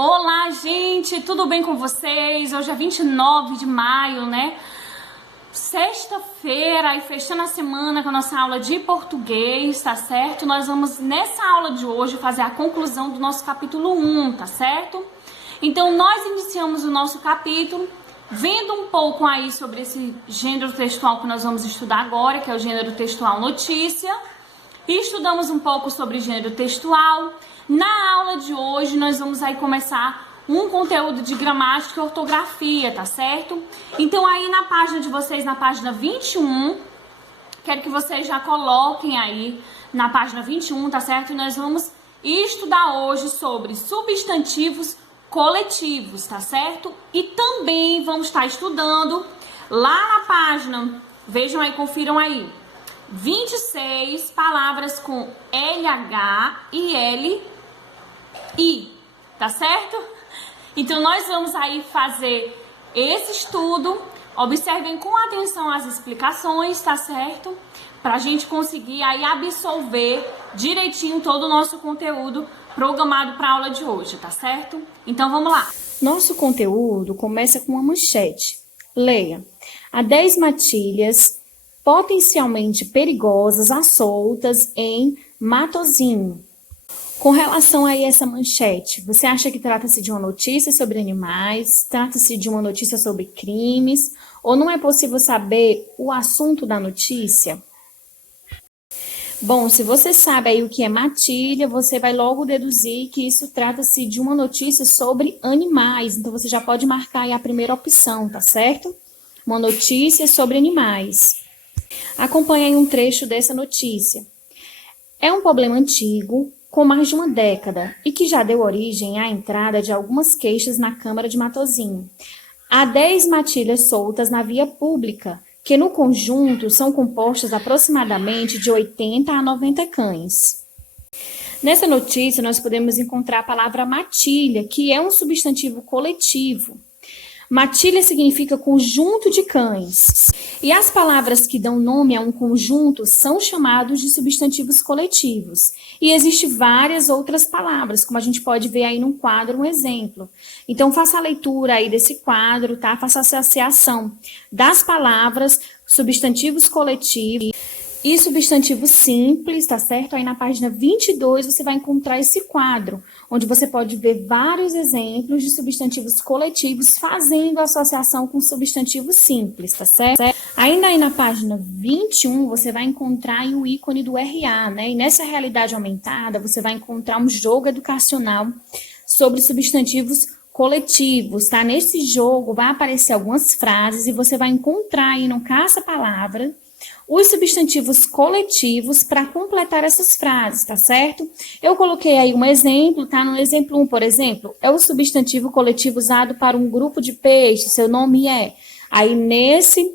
Olá, gente, tudo bem com vocês? Hoje é 29 de maio, né? Sexta-feira, e fechando a semana com a nossa aula de português, tá certo? Nós vamos, nessa aula de hoje, fazer a conclusão do nosso capítulo 1, tá certo? Então, nós iniciamos o nosso capítulo vendo um pouco aí sobre esse gênero textual que nós vamos estudar agora, que é o gênero textual notícia. E estudamos um pouco sobre gênero textual. Na aula de hoje, nós vamos aí começar um conteúdo de gramática e ortografia, tá certo? Então, aí na página de vocês, na página 21, quero que vocês já coloquem aí na página 21, tá certo? E nós vamos estudar hoje sobre substantivos coletivos, tá certo? E também vamos estar estudando lá na página, vejam aí, confiram aí, 26 palavras com LH e LI, tá certo? Então, nós vamos aí fazer esse estudo, observem com atenção as explicações, tá certo? Pra gente conseguir aí absorver direitinho todo o nosso conteúdo programado para a aula de hoje, tá certo? Então, vamos lá. Nosso conteúdo começa com uma manchete. Leia. Há 10 matilhas potencialmente perigosas à soltas em Matozinho. Com relação a essa manchete, você acha que trata-se de uma notícia sobre animais, trata-se de uma notícia sobre crimes, ou não é possível saber o assunto da notícia? Bom, se você sabe aí o que é matilha, você vai logo deduzir que isso trata-se de uma notícia sobre animais, então você já pode marcar aí a primeira opção, tá certo? Uma notícia sobre animais. Acompanhe aí um trecho dessa notícia. É um problema antigo, com mais de uma década, e que já deu origem à entrada de algumas queixas na Câmara de Matozinho. Há 10 matilhas soltas na via pública, que no conjunto são compostas aproximadamente de 80 a 90 cães. Nessa notícia, nós podemos encontrar a palavra matilha, que é um substantivo coletivo. Matilha significa conjunto de cães. E as palavras que dão nome a um conjunto são chamados de substantivos coletivos. E existem várias outras palavras, como a gente pode ver aí no quadro um exemplo. Então, faça a leitura aí desse quadro, tá? Faça a associação das palavras, substantivos coletivos e substantivos simples, tá certo? Aí na página 22 você vai encontrar esse quadro, onde você pode ver vários exemplos de substantivos coletivos fazendo associação com substantivos simples, tá certo? Ainda aí na página 21 você vai encontrar aí o ícone do RA, né? E nessa realidade aumentada você vai encontrar um jogo educacional sobre substantivos coletivos, tá? Nesse jogo vai aparecer algumas frases e você vai encontrar aí no caça-palavra os substantivos coletivos para completar essas frases, tá certo? Eu coloquei aí um exemplo, tá? No exemplo 1, por exemplo, é o substantivo coletivo usado para um grupo de peixes, seu nome é. Aí nesse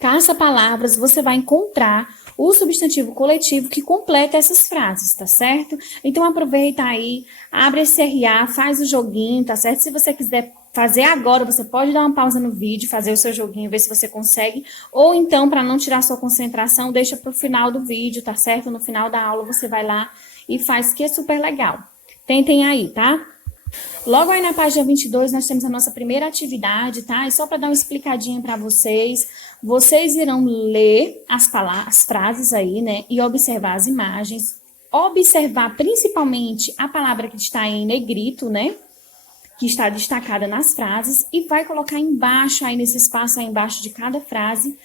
caça-palavras você vai encontrar o substantivo coletivo que completa essas frases, tá certo? Então aproveita aí, abre esse RA, faz o joguinho, tá certo? Se você quiser fazer agora, você pode dar uma pausa no vídeo, fazer o seu joguinho, ver se você consegue, ou então, para não tirar sua concentração, deixa para o final do vídeo, tá certo? No final da aula você vai lá e faz, que é super legal. Tentem aí, tá? Logo aí na página 22 nós temos a nossa primeira atividade, tá? E só para dar uma explicadinha para vocês, vocês irão ler as frases aí, né? E observar as imagens, observar principalmente a palavra que está em negrito, né? Que está destacada nas frases, e vai colocar embaixo, aí nesse espaço aí embaixo de cada frase,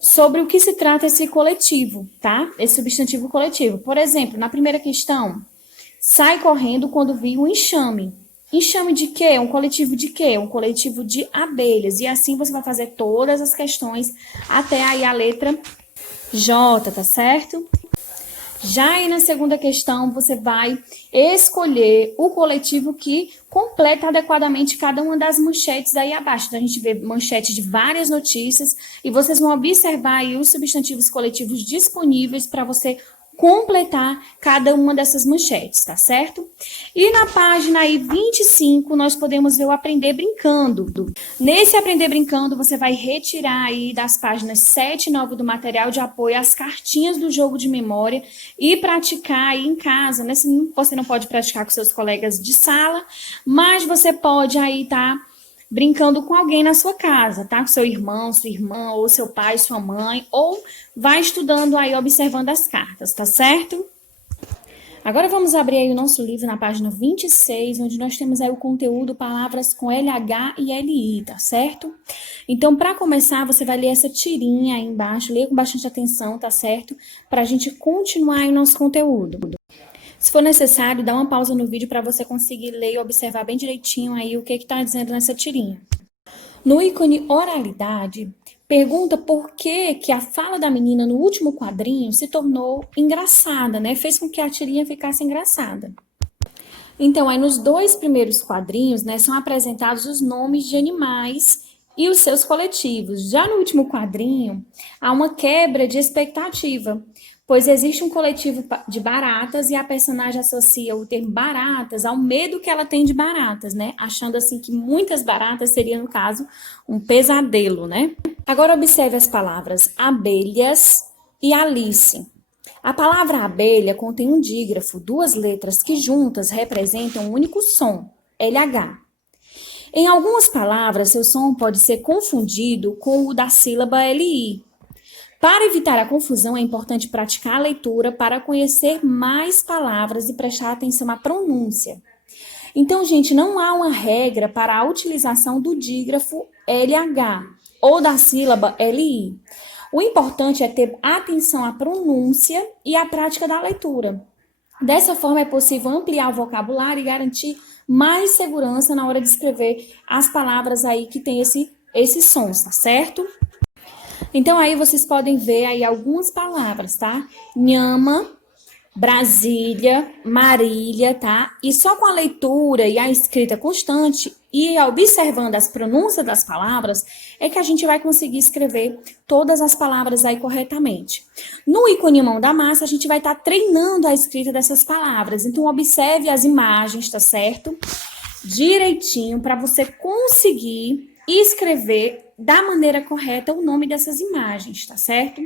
sobre o que se trata esse coletivo, tá? Esse substantivo coletivo. Por exemplo, na primeira questão, sai correndo quando vi um enxame. Enxame de quê? Um coletivo de quê? Um coletivo de abelhas. E assim você vai fazer todas as questões até aí a letra J, tá certo? Já aí na segunda questão, você vai escolher o coletivo que completa adequadamente cada uma das manchetes aí abaixo. Então, a gente vê manchetes de várias notícias e vocês vão observar aí os substantivos coletivos disponíveis para você completar cada uma dessas manchetes, tá certo? E na página aí 25, nós podemos ver o Aprender Brincando. Nesse Aprender Brincando, você vai retirar aí das páginas 7 e 9 do material de apoio as cartinhas do jogo de memória e praticar aí em casa, né? Você não pode praticar com seus colegas de sala, mas você pode aí brincando com alguém na sua casa, tá? Com seu irmão, sua irmã, ou seu pai, sua mãe, ou vai estudando aí, observando as cartas, tá certo? Agora vamos abrir aí o nosso livro na página 26, onde nós temos aí o conteúdo palavras com LH e LI, tá certo? Então, para começar, você vai ler essa tirinha aí embaixo, lê com bastante atenção, tá certo? Para a gente continuar aí o nosso conteúdo. Se for necessário, dá uma pausa no vídeo para você conseguir ler e observar bem direitinho aí o que está dizendo nessa tirinha. No ícone oralidade, pergunta por que a fala da menina no último quadrinho se tornou engraçada, né? Fez com que a tirinha ficasse engraçada. Então, aí nos 2 primeiros quadrinhos, né, são apresentados os nomes de animais e os seus coletivos. Já no último quadrinho, há uma quebra de expectativa, pois existe um coletivo de baratas e a personagem associa o termo baratas ao medo que ela tem de baratas, né? Achando assim que muitas baratas seria, no caso, um pesadelo, né? Agora observe as palavras abelhas e Alice. A palavra abelha contém um dígrafo, 2 letras que juntas representam um único som, LH. Em algumas palavras, seu som pode ser confundido com o da sílaba LI. Para evitar a confusão, é importante praticar a leitura para conhecer mais palavras e prestar atenção à pronúncia. Então, gente, não há uma regra para a utilização do dígrafo LH ou da sílaba LI. O importante é ter atenção à pronúncia e à prática da leitura. Dessa forma, é possível ampliar o vocabulário e garantir mais segurança na hora de escrever as palavras aí que tem esses sons, tá certo? Então, aí vocês podem ver aí algumas palavras, tá? Nhama, Brasília, Marília, tá? E só com a leitura e a escrita constante e observando as pronúncias das palavras é que a gente vai conseguir escrever todas as palavras aí corretamente. No ícone mão da massa, a gente vai estar treinando a escrita dessas palavras. Então, observe as imagens, tá certo? Direitinho para você conseguir escrever da maneira correta o nome dessas imagens, tá certo?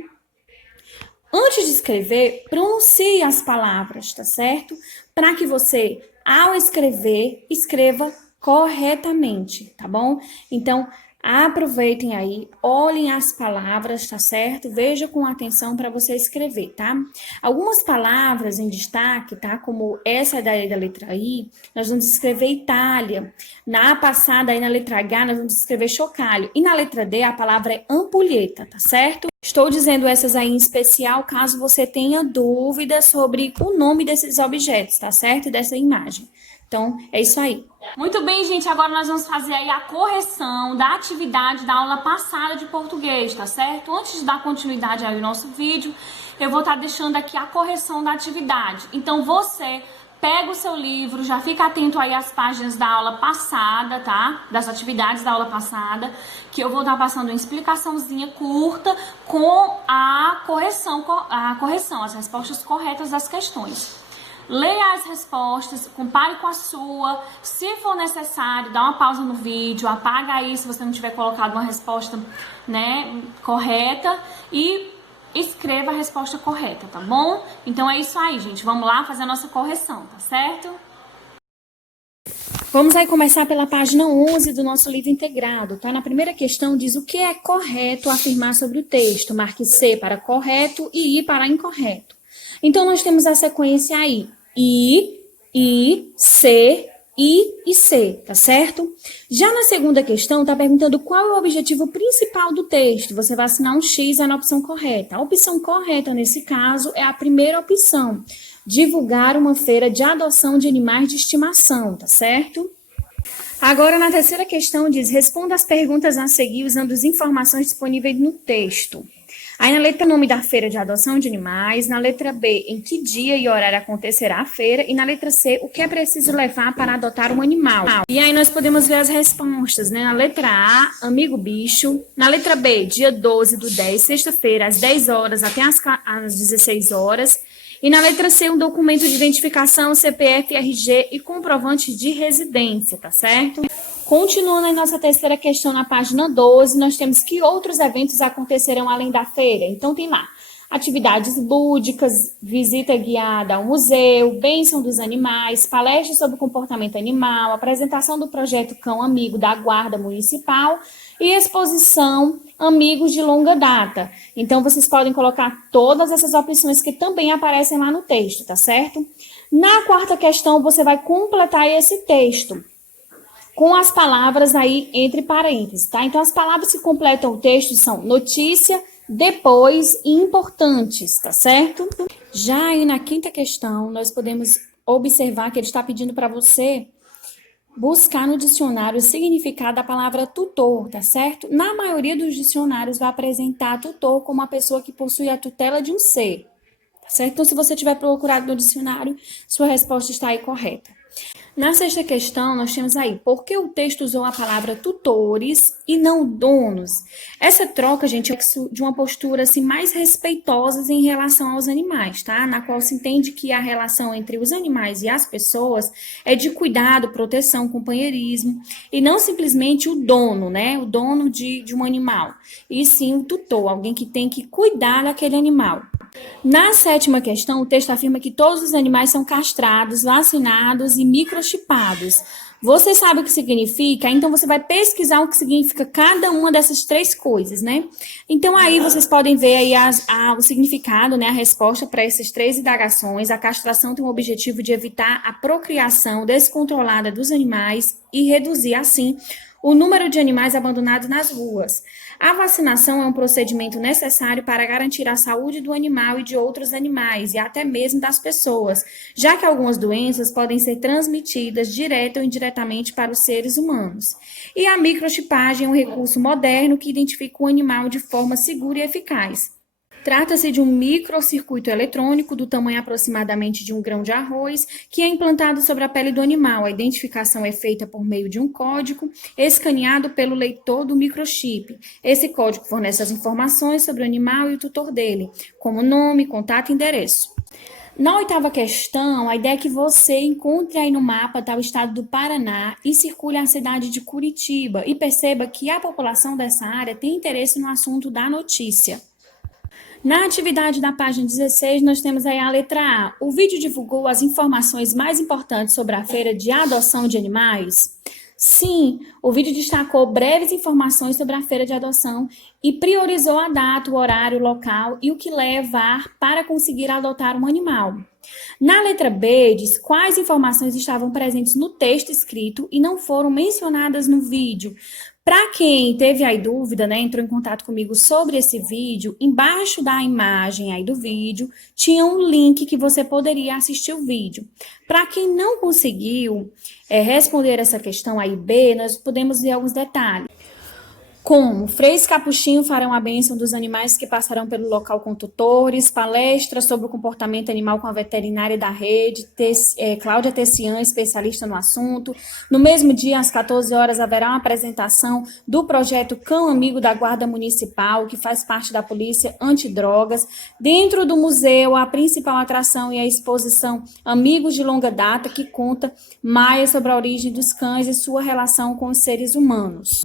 Antes de escrever, pronuncie as palavras, tá certo? Para que você, ao escrever, escreva corretamente, tá bom? Então, aproveitem aí, olhem as palavras, tá certo? Veja com atenção para você escrever, tá? Algumas palavras em destaque, tá? Como essa daí da letra I, nós vamos escrever Itália. Na passada aí na letra H, nós vamos escrever chocalho. E na letra D, a palavra é ampulheta, tá certo? Estou dizendo essas aí em especial caso você tenha dúvidas sobre o nome desses objetos, tá certo? E dessa imagem. Então, é isso aí. Muito bem, gente. Agora nós vamos fazer aí a correção da atividade da aula passada de português, tá certo? Antes de dar continuidade aí ao nosso vídeo, eu vou estar deixando aqui a correção da atividade. Então, você pega o seu livro, já fica atento aí às páginas da aula passada, tá? Das atividades da aula passada, que eu vou estar passando uma explicaçãozinha curta com a correção, as respostas corretas das questões. Leia as respostas, compare com a sua. Se for necessário, dá uma pausa no vídeo, apaga aí se você não tiver colocado uma resposta, né, correta e escreva a resposta correta, tá bom? Então é isso aí, gente. Vamos lá fazer a nossa correção, tá certo? Vamos aí começar pela página 11 do nosso livro integrado, tá? Na primeira questão diz o que é correto afirmar sobre o texto. Marque C para correto e I para incorreto. Então, nós temos a sequência aí, C, I e C, tá certo? Já na segunda questão, tá perguntando qual é o objetivo principal do texto. Você vai assinar um X na opção correta. A opção correta, nesse caso, é a primeira opção. Divulgar uma feira de adoção de animais de estimação, tá certo? Agora, na terceira questão, diz, responda as perguntas a seguir usando as informações disponíveis no texto. Aí na letra nome da feira de adoção de animais, na letra B, em que dia e horário acontecerá a feira, e na letra C, o que é preciso levar para adotar um animal. E aí nós podemos ver as respostas, né? Na letra A, amigo bicho, na letra B, dia 12/10, sexta-feira, às 10 horas até às 16 horas, E na letra C, um documento de identificação, CPF, RG e comprovante de residência, tá certo? Continuando a nossa terceira questão na página 12, nós temos que outros eventos acontecerão além da feira. Então tem lá atividades lúdicas, visita guiada ao museu, bênção dos animais, palestras sobre comportamento animal, apresentação do projeto Cão Amigo da Guarda Municipal e exposição Amigos de Longa Data. Então, vocês podem colocar todas essas opções que também aparecem lá no texto, tá certo? Na quarta questão, você vai completar esse texto com as palavras aí entre parênteses, tá? Então, as palavras que completam o texto são notícia, depois e importantes, tá certo? Já aí na quinta questão, nós podemos observar que ele está pedindo para você buscar no dicionário o significado da palavra tutor, tá certo? Na maioria dos dicionários vai apresentar tutor como uma pessoa que possui a tutela de um ser, tá certo? Então, se você tiver procurado no dicionário, sua resposta está aí correta. Na sexta questão, nós temos aí, por que o texto usou a palavra tutores e não donos? Essa troca, gente, é de uma postura assim, mais respeitosa em relação aos animais, tá? Na qual se entende que a relação entre os animais e as pessoas é de cuidado, proteção, companheirismo, e não simplesmente o dono, né? O dono de um animal, e sim o tutor, alguém que tem que cuidar daquele animal. Na sétima questão, o texto afirma que todos os animais são castrados, vacinados e microchipados. Você sabe o que significa? Então, você vai pesquisar o que significa cada uma dessas três coisas, né? Então, aí vocês podem ver aí o significado, né? A resposta para essas três indagações. A castração tem o objetivo de evitar a procriação descontrolada dos animais e reduzir, assim, o número de animais abandonados nas ruas. A vacinação é um procedimento necessário para garantir a saúde do animal e de outros animais, e até mesmo das pessoas, já que algumas doenças podem ser transmitidas direta ou indiretamente para os seres humanos. E a microchipagem é um recurso moderno que identifica o animal de forma segura e eficaz. Trata-se de um microcircuito eletrônico do tamanho aproximadamente de um grão de arroz, que é implantado sobre a pele do animal. A identificação é feita por meio de um código escaneado pelo leitor do microchip. Esse código fornece as informações sobre o animal e o tutor dele, como nome, contato e endereço. Na oitava questão, a ideia é que você encontre aí no mapa o estado do Paraná e circule a cidade de Curitiba e perceba que a população dessa área tem interesse no assunto da notícia. Na atividade da página 16, nós temos aí a letra A. O vídeo divulgou as informações mais importantes sobre a feira de adoção de animais? Sim, o vídeo destacou breves informações sobre a feira de adoção e priorizou a data, o horário, o local e o que levar para conseguir adotar um animal. Na letra B, diz quais informações estavam presentes no texto escrito e não foram mencionadas no vídeo. Para quem teve aí dúvida, né, entrou em contato comigo sobre esse vídeo, embaixo da imagem aí do vídeo, tinha um link que você poderia assistir o vídeo. Para quem não conseguiu responder essa questão aí B, nós podemos ver alguns detalhes. Como Freis Capuchinho farão a bênção dos animais que passarão pelo local com tutores, palestra sobre o comportamento animal com a veterinária da rede, Cláudia Tessian, especialista no assunto. No mesmo dia, às 14 horas, haverá uma apresentação do projeto Cão Amigo da Guarda Municipal, que faz parte da Polícia Antidrogas. Dentro do museu, a principal atração é a exposição Amigos de Longa Data, que conta mais sobre a origem dos cães e sua relação com os seres humanos.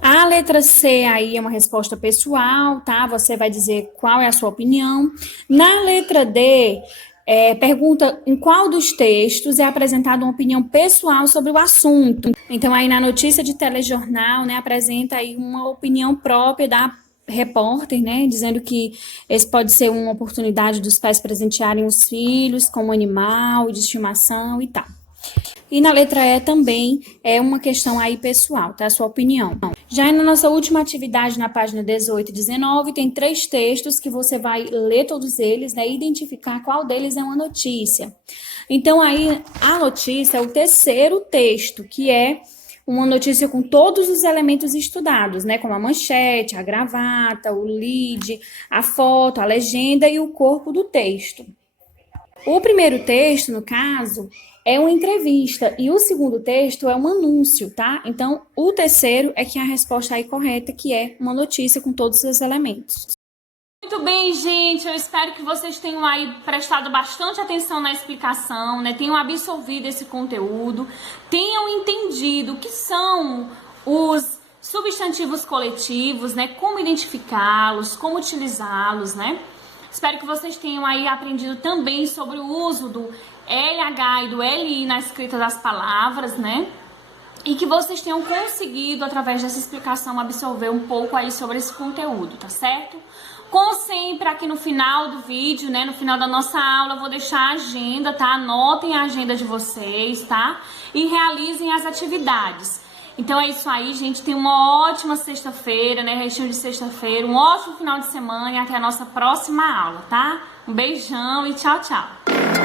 A letra C aí é uma resposta pessoal, tá? Você vai dizer qual é a sua opinião. Na letra D, pergunta em qual dos textos é apresentada uma opinião pessoal sobre o assunto. Então, aí na notícia de telejornal, né, apresenta aí uma opinião própria da repórter, né, dizendo que esse pode ser uma oportunidade dos pais presentearem os filhos com um animal de estimação e tal. E na letra E também é uma questão aí pessoal, tá? A sua opinião. Já na nossa última atividade, na página 18 e 19, tem 3 textos que você vai ler todos eles, né? E identificar qual deles é uma notícia. Então, aí, a notícia é o terceiro texto, que é uma notícia com todos os elementos estudados, né? Como a manchete, a gravata, o lead, a foto, a legenda e o corpo do texto. O primeiro texto, no caso, é uma entrevista e o segundo texto é um anúncio, tá? Então, o terceiro é que é a resposta aí correta, que é uma notícia com todos os elementos. Muito bem, gente, eu espero que vocês tenham aí prestado bastante atenção na explicação, né? Tenham absorvido esse conteúdo, tenham entendido o que são os substantivos coletivos, né? Como identificá-los, como utilizá-los, né? Espero que vocês tenham aí aprendido também sobre o uso do LH e do LI na escrita das palavras, né? E que vocês tenham conseguido, através dessa explicação, absorver um pouco aí sobre esse conteúdo, tá certo? Como sempre, aqui no final do vídeo, né, no final da nossa aula, eu vou deixar a agenda, tá? Anotem a agenda de vocês, tá? E realizem as atividades. Então é isso aí, gente. Tenham uma ótima sexta-feira, né? Restinho de sexta-feira, um ótimo final de semana e até a nossa próxima aula, tá? Um beijão e tchau, tchau!